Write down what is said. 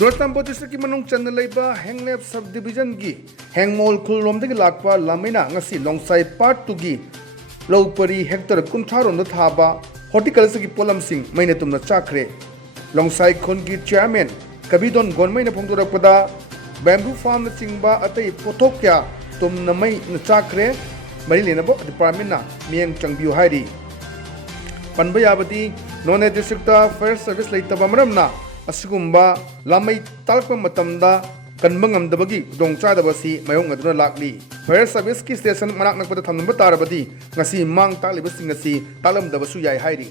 Churatambo district ki manung chanda leiba Henglep subdivision gi Hengmol khulromdagi lakpa lammeina ngasi longsai part 2 gi lopari hectre kuntharon da thaba horticulture gi potlamsing maina tumna chakhre longsai khulgi chairman kabidon gonmaina phongdorakpada bamboo farm na chingba atai pothok kya tumna mai na chakhre mari lenabo department na mieng changbiu hairi panba yabadi none district ta fire service leitaba maramna asigumba lamai talakpa matamda kanba ngamdabagi dongchadabasi mayong aduna lakli fire service ki station manak nakpada thamnamba tarabadi ngasi mang taliba sing ngasi talamdabasu yai hairi